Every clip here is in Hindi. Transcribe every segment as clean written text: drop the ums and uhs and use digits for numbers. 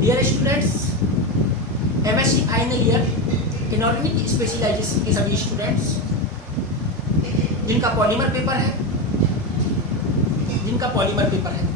Dear students, MSc final year inorganic specialisation के सभी स्टूडेंट्स जिनका पॉलीमर पेपर है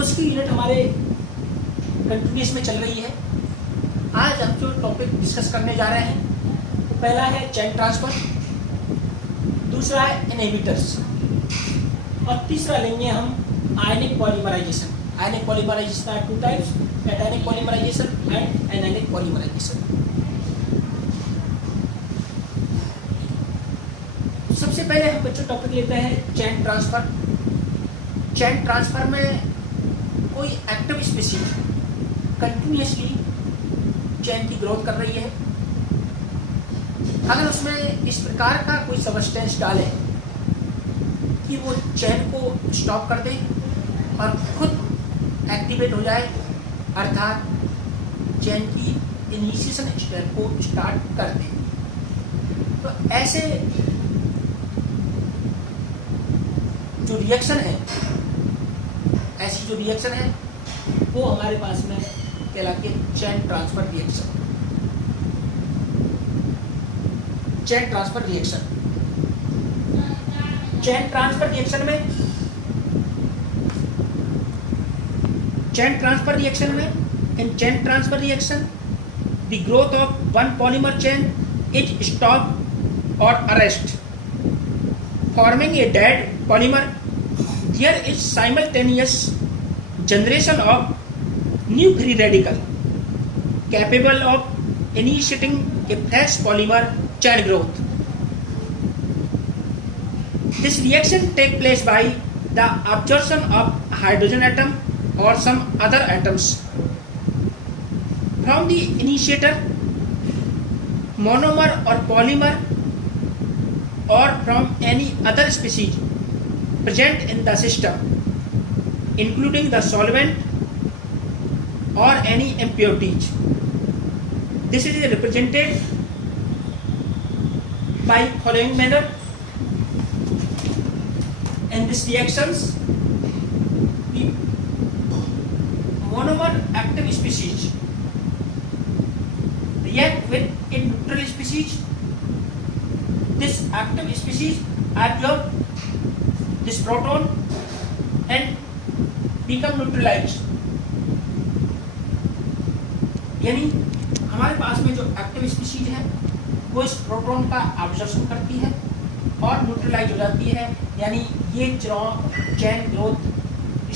उसकी यूनिट हमारे कंटिन्यूस में चल रही है। आज हम जो टॉपिक डिस्कस करने जा रहे हैं वो पहला है चेन ट्रांसफर, दूसरा है इनहिबिटर्स और तीसरा लेंगे हम ionic polymerization. Ionic polymerization are two types, cationic polymerization and anionic polymerization. सबसे पहले हम बच्चों टॉपिक लेते हैं चेन ट्रांसफर। चेन ट्रांसफर में कोई एक्टिव स्पीशीज कंटिन्यूसली चेन की ग्रोथ कर रही है। अगर उसमें इस प्रकार का कोई सबस्टेंस डाले कि वो चेन को स्टॉप कर दे और खुद एक्टिवेट हो जाए, अर्थात चेन की इनिशिएशन स्टेप को स्टार्ट कर दे, तो ऐसे जो रिएक्शन है वो हमारे पास में कहलाती है chain transfer reaction. Chain transfer reaction the growth of one polymer chain is stopped or arrested, forming a dead polymer. There is simultaneous generation of new free radical capable of initiating a fresh polymer chain growth. This reaction takes place by the absorption of hydrogen atom or some other atoms from the initiator, monomer or polymer, or from any other species present in the system, including the solvent or any impurities. This is represented by following manner. In these reactions, the monomer active species react with a neutral species. This active species absorb this proton and become neutralized. यानी हमारे पास में जो एक्टिव स्पीशीज है वो इस प्रोटॉन का अब्जॉर्प्शन करती है और न्यूट्रलाइज हो जाती है, यानी ये चेन ग्रोथ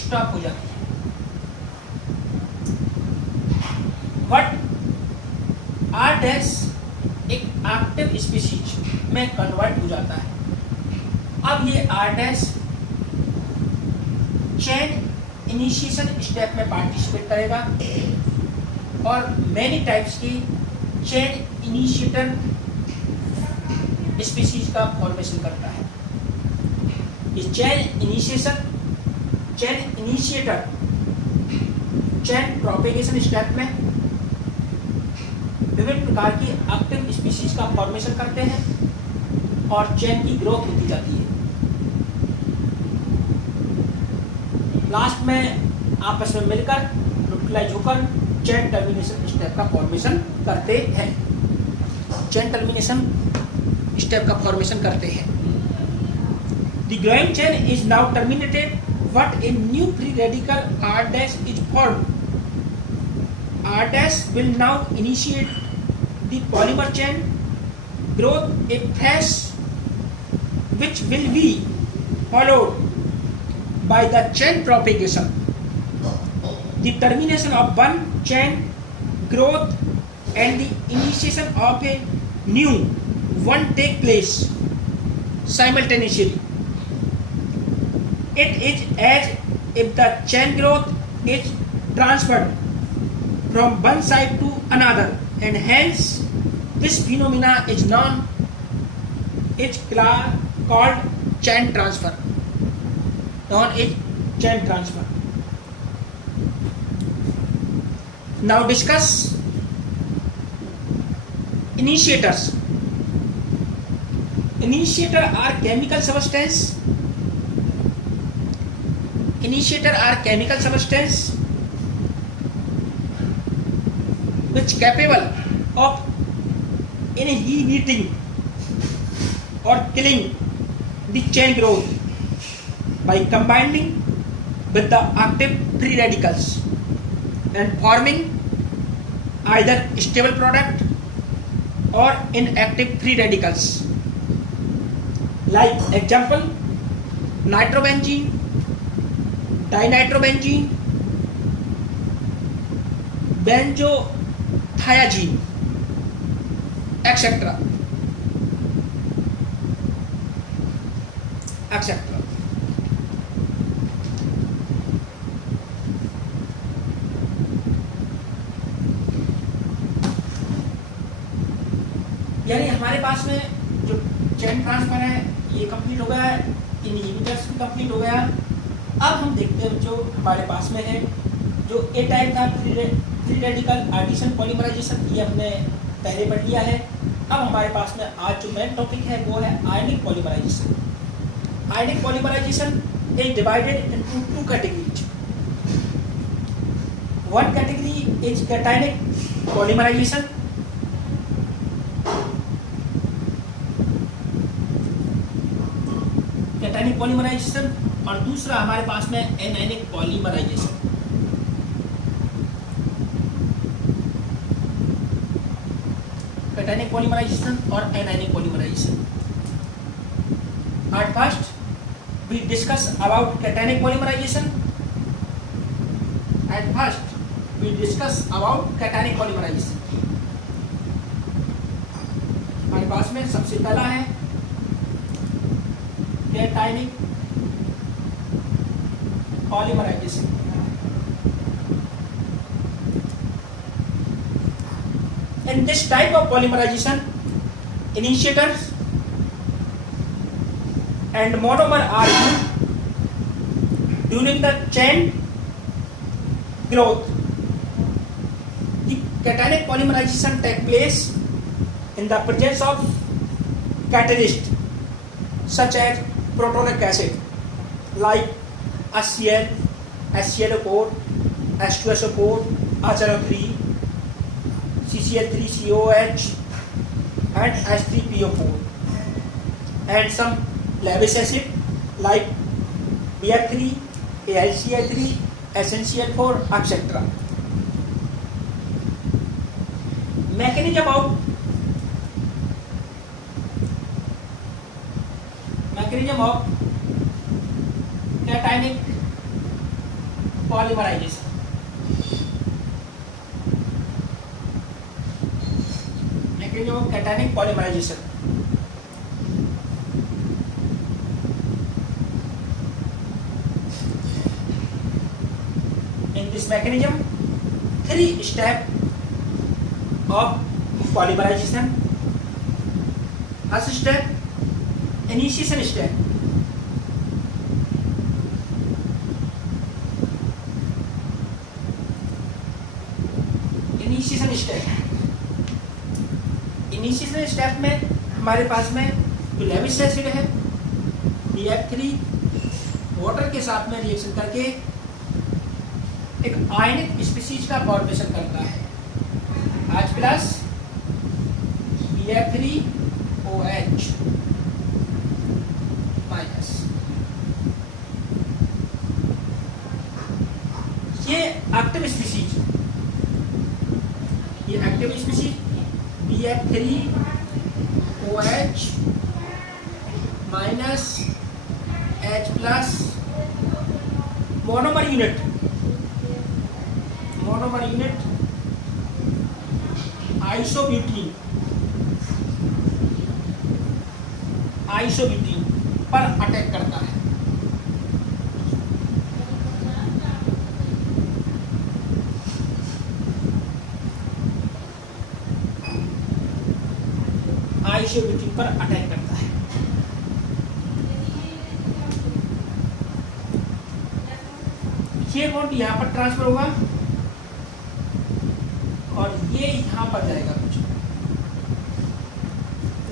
स्टॉप हो जाती है। बट आर डैश एक एक्टिव स्पीशीज में कन्वर्ट हो जाता है। अब ये R dash chain initiation step में पार्टिसिपेट करेगा और मेनी टाइप्स की चेन इनिशिएटर स्पीशीज का फॉर्मेशन करता है। ये chain initiator chain propagation step में विभिन्न प्रकार की एक्टिव स्पीशीज का फॉर्मेशन करते हैं और चेन की ग्रोथ होती जाती है। लास्ट में आपस में मिलकर न्यूट्रलाइज होकर चेन टर्मिनेशन स्टेप का फॉर्मेशन करते हैं। The growing chain is now terminated, but a new free radical R dash is formed. R dash will now initiate the polymer chain growth, a phase which will be followed by the chain propagation. The termination of one chain growth and the initiation of a new one take place simultaneously. It is as if the chain growth is transferred from one side to another, and hence this phenomena is called chain transfer. Now discuss initiators. Initiator are chemical substance which capable of inhibiting or killing the chain growth by combining with the active free radicals and forming either stable product or inactive free radicals. Like example, nitrobenzene, dinitrobenzene, benzothiazine, etc. etc. यानी हमारे पास में जो चेन ट्रांसफर है ये कंप्लीट हो गया है, इनहिबिटर्स भी कंप्लीट हो गया। अब हम देखते हैं जो हमारे पास में है जो ए टाइप का फ्री रेडिकल एडिशन पॉलीमराइजेशन, ये हमने पहले पढ़ लिया है। अब हमारे पास में आज जो मेन टॉपिक है वो है ionic polymerization. Ionic polymerization is divided into two categories. One category is cationic polymerization, cationic polymerization, और दूसरा हमारे पास में एनायनिक पॉलीमराइजेशन। कैटायनिक पॉलीमराइजेशन और anionic polymerization. At first, we discuss about cationic polymerization. At first, we discuss about cationic polymerization. हमारे पास में सबसे पहला है cationic polymerization. In this type of polymerization, initiators and monomer are used during the chain growth. The cationic polymerization takes place in the presence of catalyst such as protonic acid like HCl, HClO4, H2SO4, HNO3, CCl3COOH and H3PO4, and some Lewis acid like BF3, AlCl3, SnCl4, etc. Mechanism of cationic polymerization. Mechanism of cationic polymerization. In this mechanism, 3 steps of polymerization. First step, initiation step. Initiation step में हमारे पास में जो लेविस एसिड है BF3 वाटर के साथ में रिएक्शन करके एक आयनिक स्पीशीज का फॉर्मेशन करता है H प्लस BF3OH माइनस। ये active species BF3OH minus H plus monomer unit isobutene पर अटैक करता है। आइसोब्यूटीन पर अटैक करता है। ये बॉन्ड यहाँ पर ट्रांसफर होगा और ये यहाँ पर जाएगा कुछ।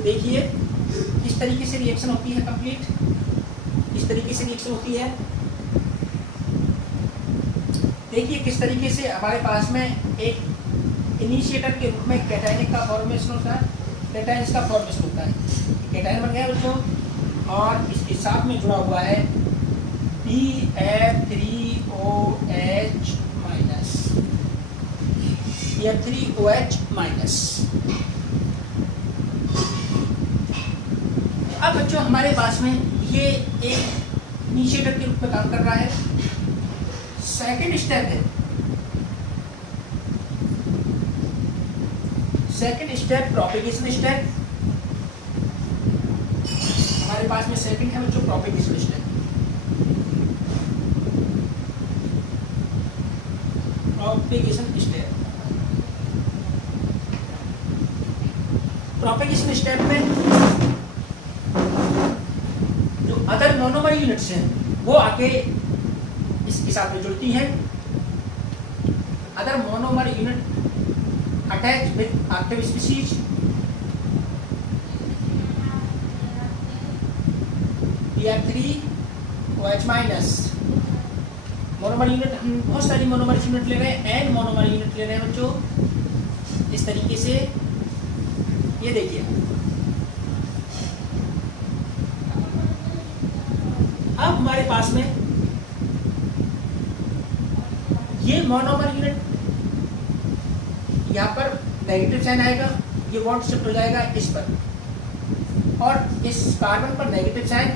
देखिए इस तरीके से रिएक्शन होती है कंप्लीट, इस तरीके से रिएक्शन होती है। देखिए किस तरीके से हमारे पास में एक इनिशिएटर के रूप में कैटायनिक का फॉर्मेशन होता है, कैटायंस का फॉर्मेशन होता है। कैटायन बन गया बच्चों, और इसके साथ में जुड़ा हुआ है BF3OH माइनस, BF3OH माइनस। अब बच्चों हमारे पास में ये एक इनिशिएटर के रूप में काम कर रहा है। सेकंड स्टेप है, सेकंड स्टेप प्रोपेगेशन स्टेप। हमारे पास में सेकंड है बच्चों propagation step. Propagation step, propagation step में जो अदर मोनोमर यूनिट्स हैं वो आके इसके साथ में जुड़ती हैं। Other monomer unit attach with active species, BF3OH minus. Monomer unit हम बहुत सारी मोनोमर यूनिट ले रहे हैं, एन मोनोमर यूनिट ले रहे हैं बच्चों, इस तरीके से। ये देखिए अब हमारे पास में ये मोनोमर यूनिट, यहाँ पर नेगेटिव साइन आएगा, ये बॉन्ड शिफ्ट हो जाएगा इस पर, और इस कार्बन पर नेगेटिव साइन,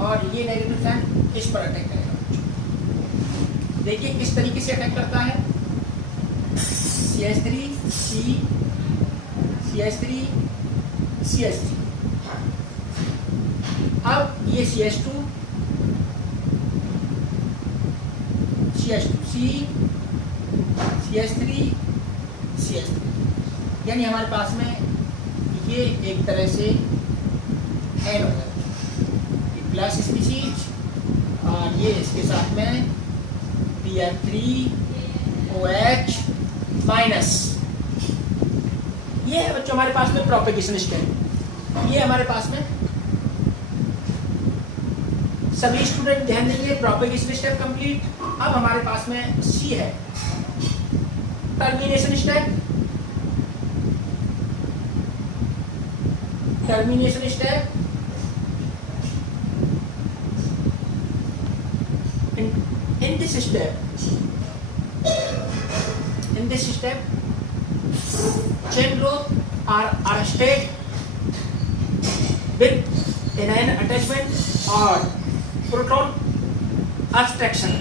और ये नेगेटिव साइन इस पर अटैक करेगा। देखिए किस तरीके से अटैक करता है। CH3 C, CH3 CH3। अब ये CH2 CH2 C, CH3 CH3, यानी हमारे पास में ये एक तरह से एन हो जाता है प्लस स्पीशीज, और ये इसके साथ में BF3OH माइनस। ये है बच्चों हमारे पास में प्रोपेगेशन स्टेप। ये हमारे पास में सभी स्टूडेंट ध्यान देंगे, प्रोपेगेशन स्टेप कंप्लीट। अब हमारे पास में सी है termination step. Termination step in this step chain growth are arrested with anion attachment or proton abstraction।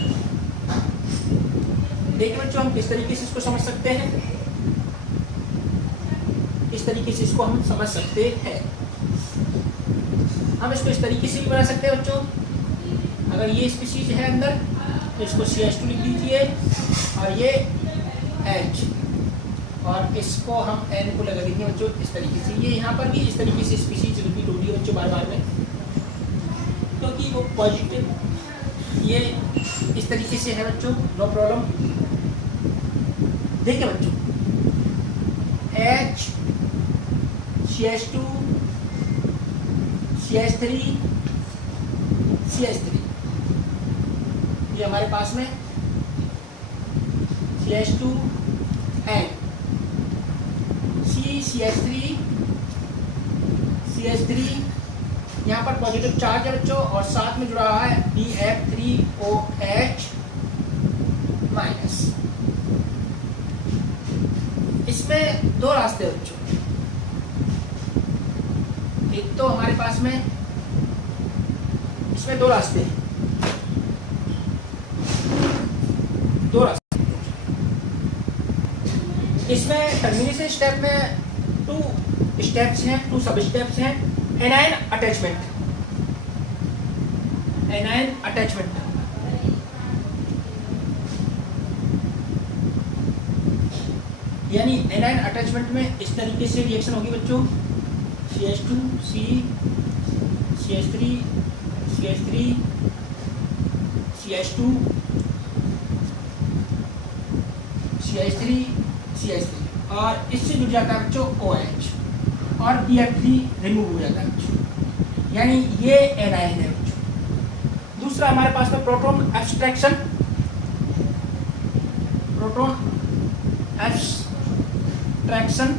देखिए बच्चों हम किस तरीके से इसको समझ सकते हैं, इस तरीके से इसको हम समझ सकते हैं। हम इसको इस तरीके से भी बना सकते हैं बच्चों, अगर ये स्पीशीज है अंदर तो इसको CH2 लिख दीजिए, और ये H, और इसको हम N को लगा देंगे बच्चों इस तरीके से। ये यहाँ पर भी इस तरीके से स्पीशीज रिपीट होती है बच्चों बार बार में, क्योंकि वो पॉजिटिव ये इस तरीके से है बच्चों, नो प्रॉब्लम। देखिए बच्चों H, CH2 CH3 CH3, ये हमारे पास में CH2 N, C CH3 CH3, यहाँ पर पॉजिटिव चार्ज है बच्चों, और साथ में जुड़ा हुआ है BF3OH माइनस। इसमें दो रास्ते हैं बच्चों, एक तो हमारे पास में इसमें दो रास्ते हैं, दो रास्ते। इसमें टर्मिनेशन स्टेप में टू स्टेप्स हैं, टू सब स्टेप्स हैं। एनायन अटैचमेंट, एनायन अटैचमेंट, यानी एनायन अटैचमेंट में इस तरीके से रिएक्शन होगी बच्चों, CH2 C, CH3 CH3 CH2 CH3 CH3, और इससे जुड़ जाता है बच्चों OH, और BF3 रिमूव हो जाता है बच्चों, यानी ये एनायन है बच्चों। दूसरा हमारे पास में प्रोटॉन एब्स्ट्रैक्शन, प्रोटॉन ट्रैक्शन।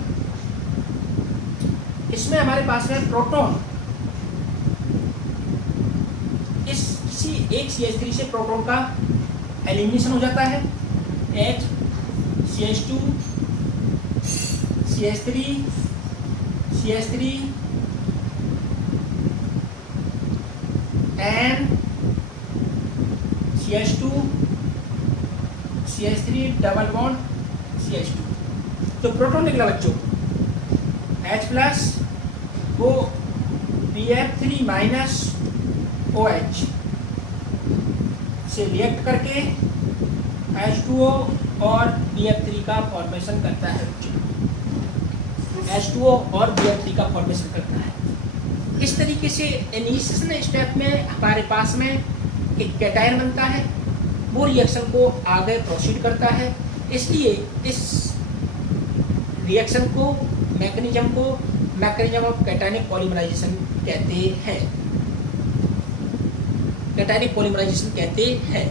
इसमें हमारे पास है प्रोटॉन, इस किसी एक CH3 से प्रोटॉन का एलिमिनेशन हो जाता है, H CH2 CH3 CH3 and CH2 CH3 double bond CH2। तो प्रोटॉन निकला बच्चों H प्लस वो BF3 माइनस OH से रिएक्ट करके H2O और BF3 का फॉर्मेशन करता है। H2O और BF3 का फॉर्मेशन करता है। इस तरीके से इनिशिएशन स्टेप में हमारे पास में एक कैटायन बनता है, वो रिएक्शन को आगे प्रोसीड करता है। इसलिए इस रिएक्शन को मैकेनिज्म ऑफ कैटायनिक पॉलीमराइजेशन कहते हैं, कैटायनिक पॉलीमराइजेशन कहते हैं।